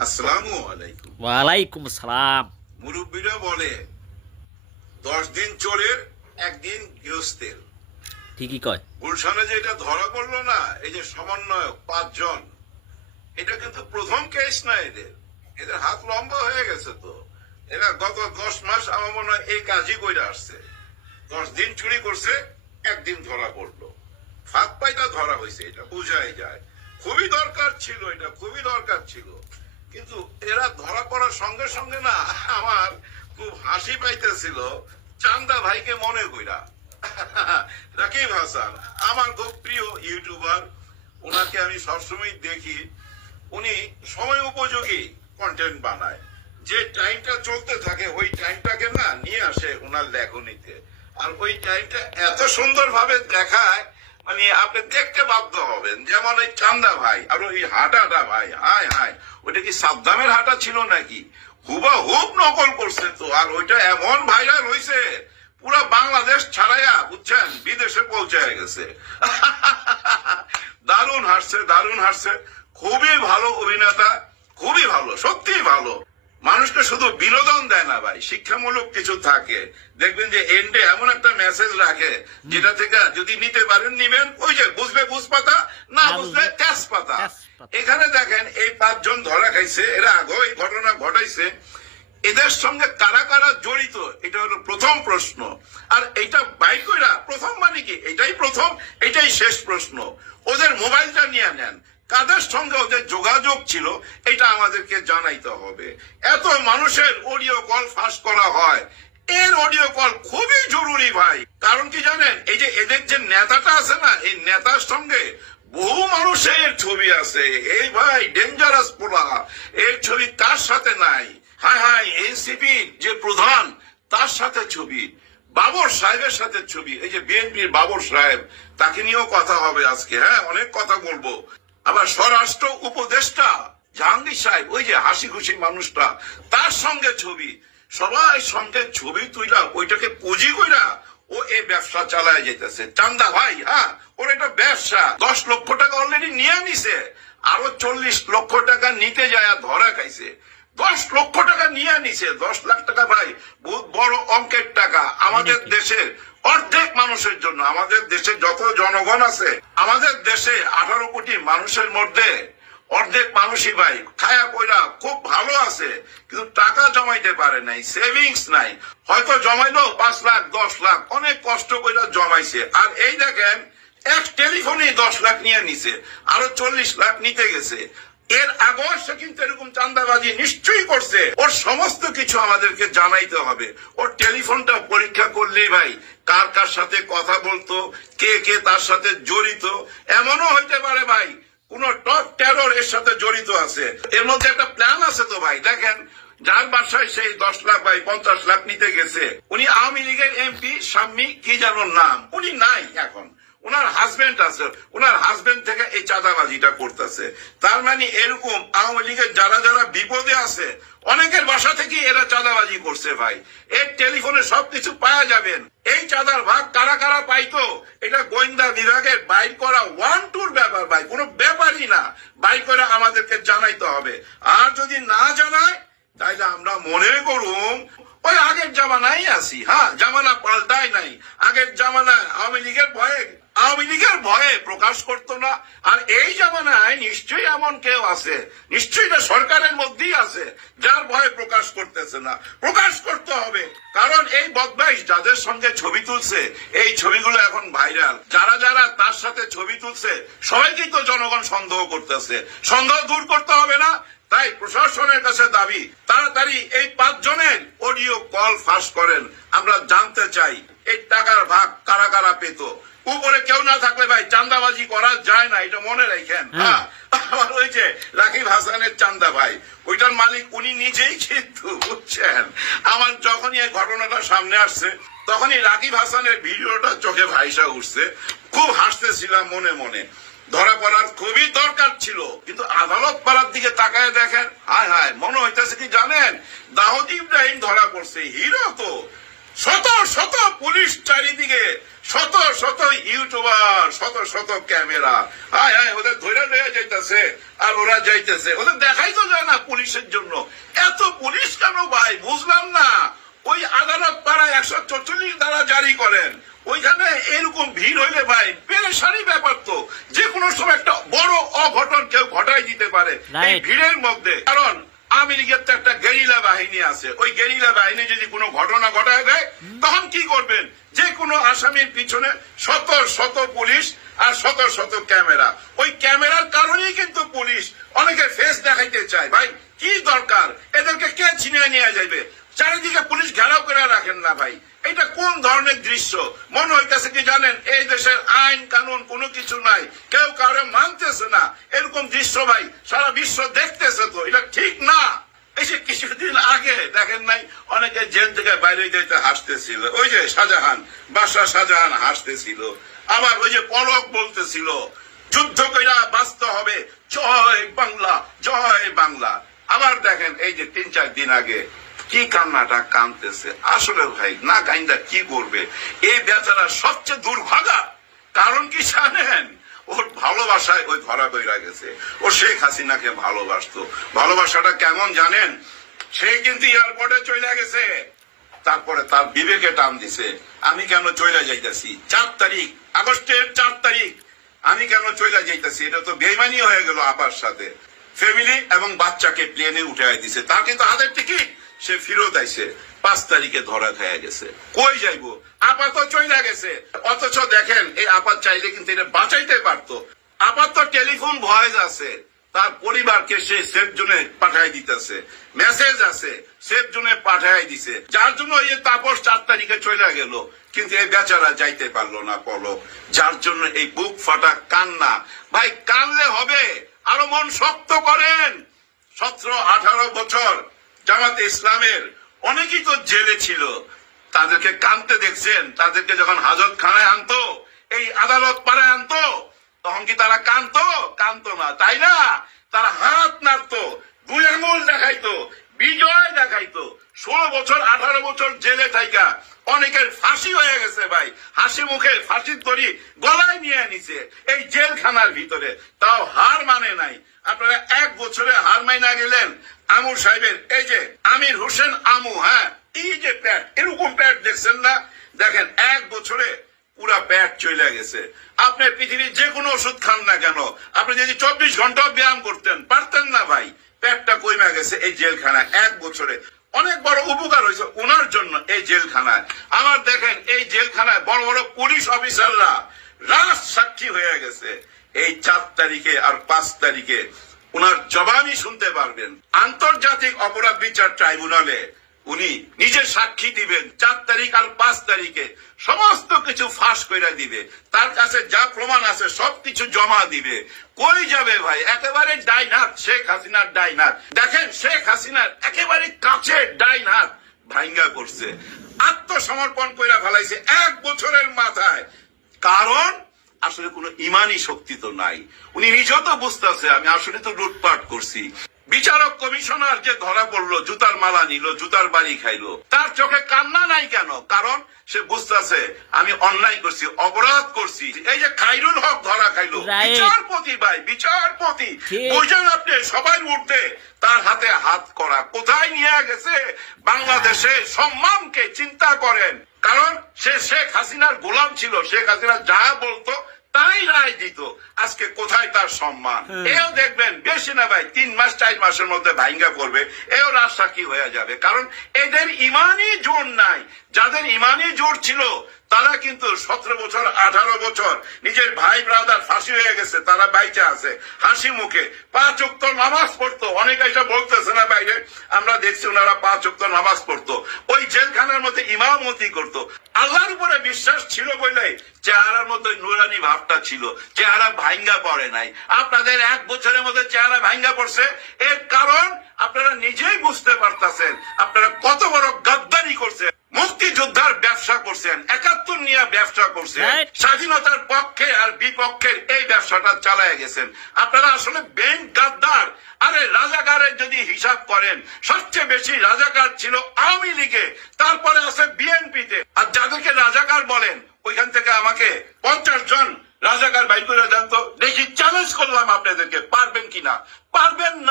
আসসালামু আলাইকুম। ওয়ালাইকুম সালাম মুরব্বীরা বলে দশ দিন চোরের একদিন গৃহস্থের। ঠিকই কয়। গুলশানে যে এটা ধরা পড়ল না এই যে সমন্বয়ক পাঁচজন এটা কিন্তু প্রথম কেস না এদের। এদের হাত লম্বা হয়ে গেছে তো। এরা গত দশ মাস আমার মনে হয় এই কাজই করে আসছে। দশ দিন চুরি করছে একদিন ধরা পড়ল। ফাঁক পাইটা ধরা হয়েছে এটা বোঝাই যায়। খুবই দরকার ছিল এটা খুবই দরকার ছিল। কিন্তু এরা ধরা পড়ার সঙ্গে সঙ্গে না আমার খুব হাসি পাইতেছিল। চান্দা ভাইকে মনে কইরা। রাকিব হাসান, আমার খুব প্রিয় ইউটিউবার, ওনাকে আমি সবসময় দেখি। উনি সময় উপযোগী কন্টেন্ট বানায়। যে টাইমটা চলতে থাকে, ওই টাইমটাকে না নিয়ে আসে ওনার লেখনীতে। আর ওই টাইমটা এত সুন্দর ভাবে দেখায় মানে আপনি দেখতে বাধ্য হবেন। যেমন ওই চান্দা ভাই আর ওই হাঁটাটা ভাই, হায় হায়। ওইটা কি সাবধানের হাঁটা ছিল নাকি? হুবা হুব নকল করছে তো, আর ওইটা এমন ভাইরাল হয়েছে পুরা বাংলাদেশ ছাড়াইয়া, বুঝছেন? বিদেশে পৌঁছায় গেছে। দারুণ হাসছে দারুণ হাসছে। খুবই ভালো অভিনেতা, খুবই ভালো সত্যি ভালো। শুধু বিনোদন দেয় না ভাই শিক্ষামূলক কিছু থাকে। দেখবেন যে এন্ডে এমন একটা মেসেজ রাখে যেটা থেকে যদি নিতে পারেন নিবেন ওই যে বুঝলে বুঝ পাতা না বুঝলে বুঝলে তেজ পাতা এখানে দেখেন এই পাঁচজন ধরা খাইছে এরা আগেও এই ঘটনা ঘটাইছে। এদের সঙ্গে কারা কারা জড়িত এটা হলো প্রথম প্রশ্ন। আর এটা বাই কইরা প্রথম মানে কি? এটাই প্রথম এটাই শেষ প্রশ্ন। ওদের মোবাইলটা নিয়ে নেন। কাদের সঙ্গে ওদের যোগাযোগ ছিল, এটা আমাদেরকে জানাইতে হবে। এত মানুষের অডিও কল ফাঁস করা হয়। এর অডিও কল খুবই জরুরি ভাই। কারণ কি জানেন, এই যে এদের যে নেতাটা আছে না, এই নেতার সঙ্গে বহু মানুষের ছবি আছে। এই ভাই ডেঞ্জারাস পোলা। এর ছবি তার সাথে নাই। হায় হায়, এনসিপি যে প্রধান, তার সাথে ছবি। বাবর সাহেবের সাথে ছবি। এই যে বিএনপির বাবর সাহেব, তাকে নিয়েও কথা হবে আজকে। হ্যাঁ অনেক কথা বলব। আবার স্বরাষ্ট্র উপদেষ্টা জাহাঙ্গীর সাহেব, ওই যে হাসি খুশি মানুষটা, তার সঙ্গে ছবি। সবাই সঙ্গে ছবি তুইলা ওইটাকে পুঁজি কইরা ও এই ব্যবসা চালায় যেতেছে চান্দা ভাই হ্যাঁ ওর একটা ব্যবসা। দশ লক্ষ টাকা অলরেডি নিয়ে নিছে, আরও চল্লিশ লক্ষ টাকা নিতে যায় ধরা খাইছে। দশ লক্ষ টাকা নিয়ে নিছে দশ লাখ টাকা ভাই বহুত বড় অঙ্কের টাকা। আমাদের দেশের অর্ধেক মানুষের জন্য আমাদের দেশে যত জনগণ আছে আমাদের দেশে আঠারো কোটি মানুষের মধ্যে অর্ধেক মানুষই ভাই খায়া কইরা খুব ভালো আছে কিন্তু টাকা জমাইতে পারে নাই সেভিংস নাই। হয়তো জমাইলো পাঁচ লাখ দশ লাখ অনেক কষ্ট কইরা জমাইছে। আর এই দেখেন এক টেলিফোনে দশ লাখ নিয়ে নিছে আরও চল্লিশ লাখ নিতে গেছে। এর আগেও সে কিন্তু এরকম চান্দাবাজি নিশ্চয়ই করছে। ওর সমস্ত কিছু আমাদেরকে জানাইতে হবে। ওর টেলিফোনটা পরীক্ষা করলেই ভাই, কার কার সাথে কথা বলতো, কে কে তার সাথে জড়িত, এমনও হইতে পারে ভাই, কোন টপ টেরর এর সাথে জড়িত আছে। এর মধ্যে একটা প্ল্যান আছে তো ভাই, দেখেন, যার বাসায় সেই দশ লাখ বাই পঞ্চাশ লাখ নিতে গেছে, উনি আওয়ামী লীগের এমপি স্বামী কি যেন নাম, উনি নাই এখন। ওনার হাজবেন্ড আছে ওনার হাজবেন্ড থেকে এই চাঁদাবাজিটা করতেছে। তার মানে এরকম আওয়ামী লীগের যারা যারা বিপদে আছে, অনেকের বাসা থেকে এরা চাঁদাবাজি করছে ভাই। এর টেলিফোনে সবকিছু পাওয়া যাবেন এই চাঁদার ভাগ কারা কারা পাইতো? এটা গোয়েন্দা বিভাগের বাইর করা ওয়ান টুর ব্যাপার ভাই, কোনো ব্যাপারই না। বাইর করে আমাদেরকে জানাইতে হবে। আর যদি না জানায়, তাইলে আমরা মনে করুম ওই আগের জামানায় আছি হ্যাঁ জামানা পাল্টাই নাই। আগের জামানায় আওয়ামী লীগের ভয়ে, আওয়ামী লীগের ভয়ে প্রকাশ করতো না। আর এই জামানায় নিশ্চয়ই এমন কেউ আছে, নিশ্চয়ই এটা সরকারের মধ্যেই আছে, যার ভয়ে প্রকাশ করতেছে না। প্রকাশ করতে হবে, কারণ এই বদমাইশ যাদের সঙ্গে ছবি তুলছে, এই ছবিগুলো এখন ভাইরাল। যারা যারা তার সাথে ছবি তুলছে, সবাইকেই তো জনগণ সন্দেহ করতেছে। সন্দেহ দূর করতে হবে না তাই প্রশাসনের কাছে দাবি তাড়াতাড়ি এই পাঁচজনের অডিও কল ফাঁস করেন। আমরা জানতে চাই এই টাকার ভাগ কারা কারা পেত? উপরে কেউ না থাকলে ভাই চান্দাবাজি করা যায় না এটা মনে রাখেন। হ্যাঁ। আমার ওই যে রাকিব হাসানের চান্দা ভাই ওইটার মালিক উনি নিজেই কিন্তু বুঝছেন? আমার যখনই এই ঘটনাটা সামনে আসছে তখনই রাকিব হাসানের ভিডিওটা চোখে ভাইসা উঠছে। খুব হাসতেছিলাম মনে মনে। ধরা পড়ার খুবই দরকার ছিল, কিন্তু আদালত পাড়ার দিকে তাকায় দেখেন, হায় হায়, মনে হইতেছে কি জানেন, দাউদ ইব্রাহিম ধরা পড়ছে, হিরো তো। শত শত পুলিশ চারিদিকে, শত শত ইউটিউবার, শত শত ক্যামেরা। হায় হায়, ওদের ধরে লয়ে যাইতেছে, আর ওরা যাইতেছে। ওদের দেখাই তো যায় না পুলিশের জন্য। এত পুলিশ কেন ভাই? বুঝলাম না। ওই আদালত পাড়ায় একশো চল্লিশ দ্বারা জারি করেন। ওইখানে এরকম ভিড় হইলে ভাই পেরেশানি ব্যাপার তো। যে কোনো সময় একটা বড় অঘটন কেউ ঘটাই দিতে পারে। এই ভিড়ের মধ্যে। কারণ আমেরিকার তো একটা গেরিলা বাহিনী আছে। ওই গেরিলা বাহিনী যদি কোনো ঘটনা ঘটায় দেয় তখন কি করবেন? যে কোনো আসামির পিছনে শত শত পুলিশ আর শত শত ক্যামেরা। ওই ক্যামেরার কারণেই কিন্তু পুলিশ অনেকে ফেস দেখাইতে চায়। ভাই কি দরকার? এদেরকে কে ছিনিয়ে নিয়ে যাবে চারিদিকে পুলিশ ঘেরাও করে রাখেন না ভাই। এটা কোন ধরনের দৃশ্য? মনে হইতেছে কি জানেন, এই দেশের আইন, কানুন কোনো কিছু নাই। কেউ কারও মানতেছে না। এরকম দৃশ্য ভাই, সারা বিশ্ব দেখতেছে তো। এটা ঠিক না। এই যে কিছুদিন আগে, দেখেন নাই, অনেকে জেল থেকে বাইরে যেতে হাসতেছিল। ওই যে শাহজাহান, বাদশাহ শাহজাহান হাসতেছিল। আবার ওই যে পলক বলতেছিল, যুদ্ধ কইরা বাঁচতে হবে। জয় বাংলা জয় বাংলা। আবার দেখেন, এই যে তিন চার দিন আগে কি কান্নাটা কানতেছে? আসলে ভাই, না কাইন্দা কি করবে? এই বেচারা সবচেয়ে দুর্ভাগা। কারণ কি জানেন? ওর ভালোবাসায় ওই ধরা কইরা গেছে। ও শেখ হাসিনাকে ভালোবাসতো। ভালোবাসাটা কেমন জানেন? সে কিন্তু এয়ারপোর্টে চলে গেছে। তারপরে তার বিবেকে টান দিছে। আমি কেন চলে যাইতেছি? চার তারিখ, আগস্টের চার তারিখ। আমি কেন চলে যাইতেছি? এটা তো বেমানি হয়ে গেল আপার সাথে। ফ্যামিলি এবং বাচ্চাকে প্লেনে উঠে দিছে। তার কিন্তু হাতের টিকিট সে ফিরত আইছে, পাঁচ তারিখে ধরা খেয়ে গেছে। কই যাইবো? আপা তো চইলা গেছে। অথচ দেখেন, এই আপাত চাইলে কিন্তু এটা বাঁচাইতে পারতো। আপাত টেলিফোন ভয়েস আছে। তার পরিবারকে সে সেফ জোনে পাঠাই দিতেছে। মেসেজ আছে, সেফ জোনে পাঠাই দিছে। যার জন্য এই তাপস চার তারিখে চলে গেল। কিন্তু এই বেচারা যাইতে পারল না পলক। যার জন্য এই বুক ফাটা কান্না। ভাই, কানলে হবে, আরও মন শক্ত করেন। সতেরো আঠারো বছর জামাতে ইসলামের অনেকেই তো জেলে ছিল। তাদেরকে কানতে দেখছেন, তাদেরকে যখন হাজত খানায় আনতো, এই আদালত পাড়ায় আনতো, তখন কি তারা কানতো কানতো না, তাই না? তারা হাত নাড়তো, দুই আঙুল দেখাইতো, বিজয় দেখাইতো। ষোলো বছর, আঠারো বছর জেলে থাইকা অনেকের ফাঁসি হয়ে গেছে ভাই। হাসি মুখে ফাঁসির তরি গলায় নিয়ে নিছে এই জেলখানার ভিতরে। তাও হার মানে নাই। আপনারা এক বছরে হার মাইনা গেলেন আমুর সাহেবের, এই যে আমির হোসেন আমু হ্যাঁ এই যে প্যাট, এরকম প্যাট দেখছেন না? দেখেন, এক বছরে পুরা প্যাট চলে গেছে। আপনি পৃথিবীর যে কোনো ওষুধ খান না কেন, আপনি যদি চব্বিশ ঘণ্টা ব্যায়াম করতেন, পারতেন না ভাই। পেটটা কইমা গেছে এই জেলখানায়, এক বছরে। অনেক বড় উপকার হয়েছে ওনার জন্য এই জেলখানায়। আমার দেখেন, এই জেলখানায় বড় বড় পুলিশ অফিসাররা রাজ সাক্ষী হয়ে গেছে। এই চার তারিখে আর পাঁচ তারিখে ওনার জবানই শুনতে পারবেন। আন্তর্জাতিক অপরাধ বিচার ট্রাইব্যুনালে উনি নিজে সাক্ষী দিবেন, চার তারিখ আর পাঁচ তারিখে। সমস্ত কিছু ফাঁস করে দিবে। তার কাছে যা প্রমাণ আছে, সবকিছু জমা দিবে। কই যাবে ভাই? একেবারে ডাইন হাত, শেখ হাসিনার ডাইন হাত। দেখেন, শেখ হাসিনার একেবারে কাছে ডাইন হাত ভাঙ্গা করছে। আত্মসমর্পণ কইরা ফেলাইছে এক বছরের মাথায়। কারণ আসলে কোনো ইমানই শক্তি তো নাই। উনি নিজেও তো বুঝতেছে আমি আসলে তো লুটপাট করছি। বিচারক কমিশনার যে ধরা পড়ল জুতার মালা নিল জুতার বাড়ি খাইলো তার চোখে কান্না নাই কেন? কারণ সে বুঝতেছে আমি অন্যায় করছি অপরাধ করছি। এই যে খাইরুল হক ধরা খাইলো বিচারপতি ভাই বিচারপতি। বুঝেন আপনি সবাই উঠতে তার হাতে হাত করা। কোথায় নিয়ে গেছে? বাংলাদেশে সম্মানকে চিন্তা করেন। কারণ সে শেখ হাসিনার গোলাম ছিল শেখ হাসিনা যা বলতো তাই রায় দিত। আজকে কোথায় তার সম্মান? এও দেখবেন বেশি না ভাই তিন মাস চার মাসের মধ্যে ভাইঙ্গা করবে এও রাস্তা কি হয়ে যাবে। কারণ এদের ইমানই জোর নাই। যাদের ইমানই জোর ছিল তারা কিন্তু সতেরো বছর, আঠারো বছর নিজের ভাই ব্রাদার ফাঁসি হয়ে গেছে, তারা বাইচে আছে। হাসি মুখে। পাঁচ উক্ত নামাজ পড়তো। অনেক এসে বলতেছে না বাইরে, আমরা দেখছি ওনারা পাঁচ উক্ত নামাজ পড়তো। ওই জেলখানার মধ্যে ইমামতি করতো। আল্লাহর উপরে বিশ্বাস ছিল বলে চেহারার মধ্যে নুরানি ভাবটা ছিল। চেহারা ভাঙ্গা পড়ে নাই। আপনাদের এক বছরের মধ্যে চেহারা ভাঙ্গা পড়ছে। এর কারণ আপনারা নিজেই বুঝতে পারতেছেন। আপনারা কত বড় গাদ্দারি করছেন। মুক্তিযোদ্ধার ব্যবসা করছেন একাত্তর নিয়ে ব্যবসা করছেন স্বাধীনতার পক্ষে আর বিপক্ষের এই ব্যবসাটা চালায় গেছেন। আপনারা আসলে ব্যাংক গাদ্দার। আরে রাজাকারের যদি হিসাব করেন সবচেয়ে বেশি রাজাকার ছিল আওয়ামী লীগে তারপরে আছে বিএনপিতে। আর যাদেরকে রাজাকার বলেন ওইখান থেকে আমাকে পঞ্চাশ জন রাজাকার বাইর করে দেন তো দেখি চ্যালেঞ্জ করলাম আপনাদেরকে পারবেন কিনা? পারবেন না।